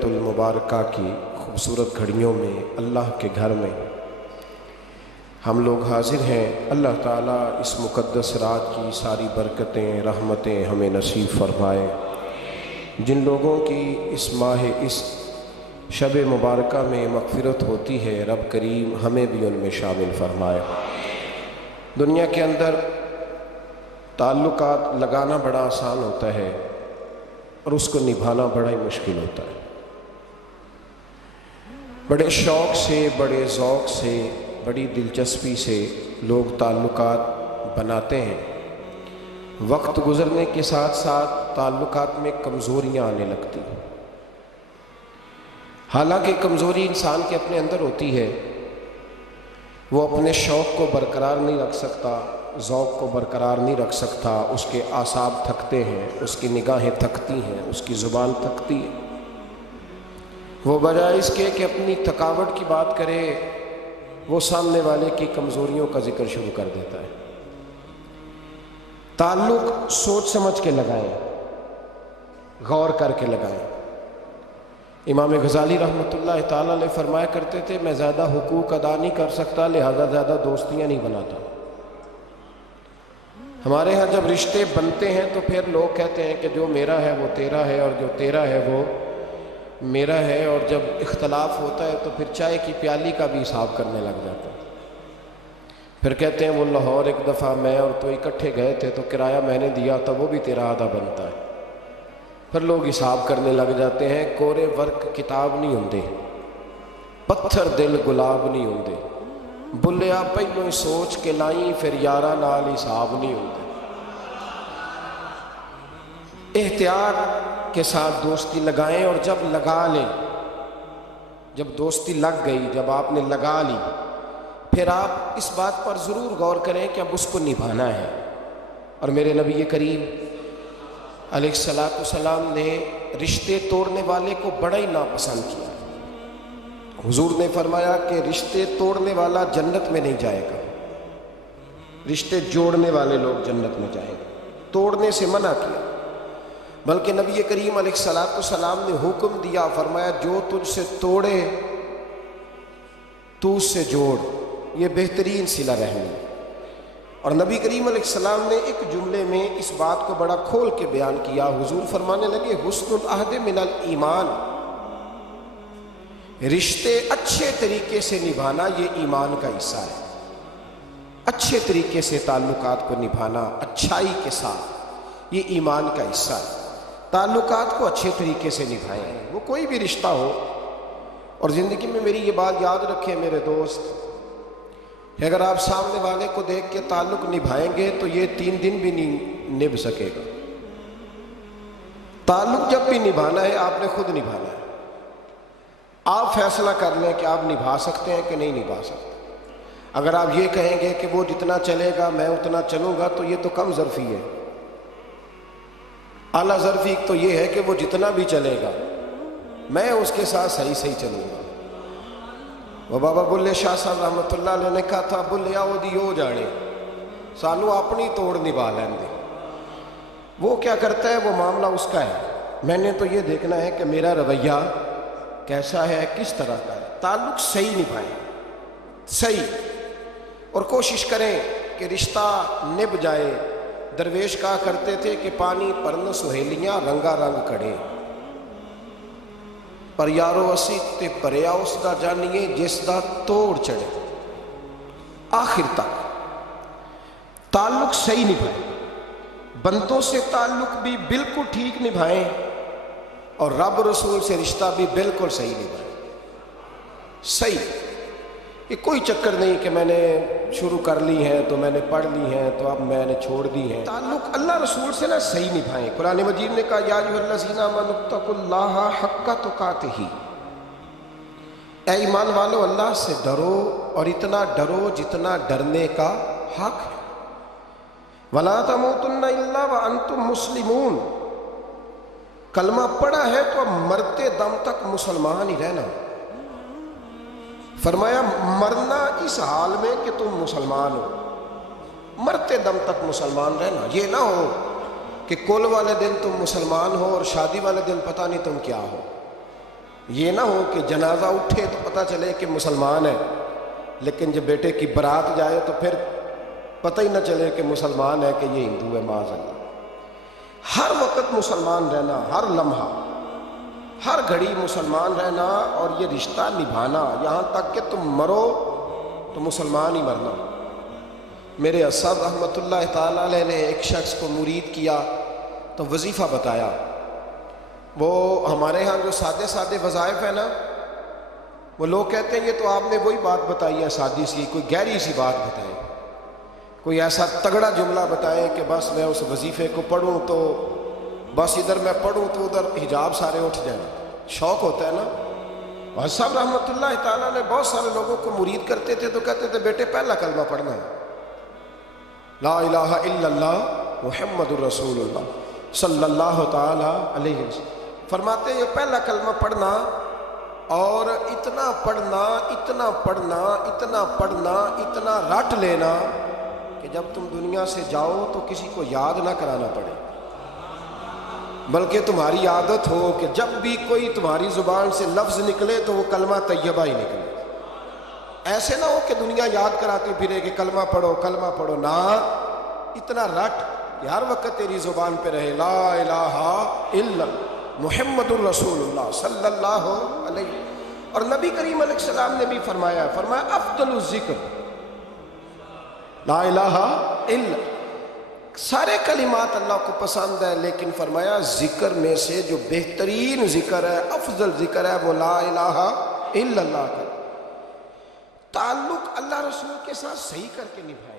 لیلۃ المبارکہ کی خوبصورت گھڑیوں میں اللہ کے گھر میں ہم لوگ حاضر ہیں۔ اللہ تعالیٰ اس مقدس رات کی ساری برکتیں رحمتیں ہمیں نصیب فرمائے۔ جن لوگوں کی اس ماہ اس شب مبارکہ میں مغفرت ہوتی ہے، رب کریم ہمیں بھی ان میں شامل فرمائے۔ دنیا کے اندر تعلقات لگانا بڑا آسان ہوتا ہے اور اس کو نبھانا بڑا ہی مشکل ہوتا ہے۔ بڑے شوق سے، بڑے ذوق سے، بڑی دلچسپی سے لوگ تعلقات بناتے ہیں۔ وقت گزرنے کے ساتھ ساتھ تعلقات میں کمزوریاں آنے لگتی ہیں۔ حالانکہ کمزوری انسان کے اپنے اندر ہوتی ہے، وہ اپنے شوق کو برقرار نہیں رکھ سکتا، ذوق کو برقرار نہیں رکھ سکتا، اس کے اعصاب تھکتے ہیں، اس کی نگاہیں تھکتی ہیں، اس کی زبان تھکتی ہے۔ وہ بجائے اس کے کہ اپنی تھکاوٹ کی بات کرے، وہ سامنے والے کی کمزوریوں کا ذکر شروع کر دیتا ہے۔ تعلق سوچ سمجھ کے لگائیں، غور کر کے لگائیں۔ امام غزالی رحمۃ اللہ تعالیٰ نے فرمایا کرتے تھے، میں زیادہ حقوق ادا نہیں کر سکتا، لہذا زیادہ دوستیاں نہیں بناتا۔ ہمارے ہاں جب رشتے بنتے ہیں تو پھر لوگ کہتے ہیں کہ جو میرا ہے وہ تیرا ہے اور جو تیرا ہے وہ میرا ہے، اور جب اختلاف ہوتا ہے تو پھر چائے کی پیالی کا بھی حساب کرنے لگ جاتا ہے۔ پھر کہتے ہیں وہ لاہور ایک دفعہ میں اور تو اکٹھے گئے تھے تو کرایہ میں نے دیا تھا، وہ بھی تیرا آدھا بنتا ہے۔ پھر لوگ حساب کرنے لگ جاتے ہیں۔ کورے ورق کتاب نہیں ہوندے، پتھر دل گلاب نہیں ہوندے، بلیا پہلوں ہی سوچ کے لائیں، پھر یارہ نال حساب نہیں ہوندے۔ احتیاط کے ساتھ دوستی لگائیں، اور جب لگا لیں، جب دوستی لگ گئی، جب آپ نے لگا لی، پھر آپ اس بات پر ضرور غور کریں کہ اب اس کو نبھانا ہے۔ اور میرے نبی کریم علیہ السلام نے رشتے توڑنے والے کو بڑا ہی ناپسند کیا۔ حضور نے فرمایا کہ رشتے توڑنے والا جنت میں نہیں جائے گا، رشتے جوڑنے والے لوگ جنت میں جائیں گے۔ توڑنے سے منع کیا، بلکہ نبی کریم علیہ السلام نے حکم دیا، فرمایا جو تجھ سے توڑے تو اس سے جوڑ، یہ بہترین صلہ رحمی۔ اور نبی کریم علیہ السلام نے ایک جملے میں اس بات کو بڑا کھول کے بیان کیا۔ حضور فرمانے لگے، حسن العہد من الایمان، رشتے اچھے طریقے سے نبھانا یہ ایمان کا حصہ ہے۔ اچھے طریقے سے تعلقات کو نبھانا، اچھائی کے ساتھ، یہ ایمان کا حصہ ہے۔ تعلقات کو اچھے طریقے سے نبھائیں، وہ کوئی بھی رشتہ ہو۔ اور زندگی میں میری یہ بات یاد رکھیں میرے دوست، کہ اگر آپ سامنے والے کو دیکھ کے تعلق نبھائیں گے تو یہ 3 دن بھی نہیں نبھ سکے گا۔ تعلق جب بھی نبھانا ہے آپ نے خود نبھانا ہے۔ آپ فیصلہ کر لیں کہ آپ نبھا سکتے ہیں کہ نہیں نبھا سکتے۔ اگر آپ یہ کہیں گے کہ وہ جتنا چلے گا میں اتنا چلوں گا تو یہ تو کم ظرفی ہے۔ اعلیٰ ظرفی تو یہ ہے کہ وہ جتنا بھی چلے گا میں اس کے ساتھ صحیح چلوں گا۔ وہ بابا بلے شاہ صاحب رحمۃ اللہ علیہ نے کہا تھا، بلے آؤ دی ہو جانے، سانو اپنی توڑ نبھا لین دے۔ وہ کیا کرتا ہے وہ معاملہ اس کا ہے، میں نے تو یہ دیکھنا ہے کہ میرا رویہ کیسا ہے، کس طرح کا ہے۔ تعلق صحیح نبھائیں، صحیح، اور کوشش کریں کہ رشتہ نبھ جائے۔ درویش کہا کرتے تھے کہ پانی پرن سہیلیاں رنگا رنگ کڑے، پر یارو اسی تے پریا اس دا جانیے جس دا توڑ چڑھے۔ آخر تک تعلق صحیح نبھائیں، بندوں سے تعلق بھی بالکل ٹھیک نبھائیں، اور رب رسول سے رشتہ بھی بالکل صحیح نبھائیں۔ صحیح، یہ کوئی چکر نہیں کہ میں نے شروع کر لی ہیں تو میں نے پڑھ لی ہیں تو اب میں نے چھوڑ دی ہیں۔ تعلق اللہ رسول سے صحیح نبھائیں۔ قرآن مجید نے کہا، یا ایھا الذین آمنوا اتقوا اللہ حق تقاتہ، اے ایمان والو اللہ سے ڈرو اور اتنا ڈرو جتنا ڈرنے کا حق ہے۔ ولا تموتن الا وانتم مسلمون، کلمہ پڑھا ہے تو اب مرتے دم تک مسلمان ہی رہنا۔ فرمایا مرنا اس حال میں کہ تم مسلمان ہو، مرتے دم تک مسلمان رہنا۔ یہ نہ ہو کہ کل والے دن تم مسلمان ہو اور شادی والے دن پتہ نہیں تم کیا ہو۔ یہ نہ ہو کہ جنازہ اٹھے تو پتہ چلے کہ مسلمان ہے، لیکن جب بیٹے کی برات جائے تو پھر پتہ ہی نہ چلے کہ مسلمان ہے کہ یہ ہندو ہے، معاذ اللہ۔ ہر وقت مسلمان رہنا، ہر لمحہ ہر گھڑی مسلمان رہنا، اور یہ رشتہ نبھانا یہاں تک کہ تم مرو تو مسلمان ہی مرنا۔ میرے اسد رحمۃ اللہ تعالیٰ علیہ نے ایک شخص کو مرید کیا تو وظیفہ بتایا۔ وہ ہمارے ہاں جو سادے سادے وظائف ہیں نا، وہ لوگ کہتے ہیں یہ تو آپ نے وہی بات بتائی ہے سادی سی، کوئی گہری سی بات بتائیں، کوئی ایسا تگڑا جملہ بتائیں کہ بس میں اس وظیفے کو پڑھوں تو بس ادھر میں پڑھوں تو ادھر حجاب سارے اٹھ جائیں۔ شوق ہوتا ہے نا۔ اور صاحب رحمۃ اللہ تعالیٰ نے بہت سارے لوگوں کو مرید کرتے تھے تو کہتے تھے بیٹے پہلا کلمہ پڑھنا ہے، لا الہ الا اللہ محمد الرسول اللہ صلی اللہ تعالیٰ علیہ وسلم۔ فرماتے یہ پہلا کلمہ پڑھنا، اور اتنا پڑھنا اتنا پڑھنا اتنا پڑھنا اتنا رٹ لینا کہ جب تم دنیا سے جاؤ تو کسی کو یاد نہ کرانا پڑے، بلکہ تمہاری عادت ہو کہ جب بھی کوئی تمہاری زبان سے لفظ نکلے تو وہ کلمہ طیبہ ہی نکلے۔ ایسے نہ ہو کہ دنیا یاد کراتی پھرے کہ کلمہ پڑھو، نہ، اتنا رٹ کہ ہر وقت تیری زبان پہ رہے لا الہ الا محمد الرسول اللہ صلی اللہ علیہ وسلم۔ اور نبی کریم علیہ السلام نے بھی فرمایا افضل الذکر لا الہ الا، سارے کلمات اللہ کو پسند ہے، لیکن فرمایا ذکر میں سے جو بہترین ذکر ہے، افضل ذکر ہے، وہ لا الہ الا اللہ کا۔ تعلق اللہ رسول کے ساتھ صحیح کر کے نبھائیں۔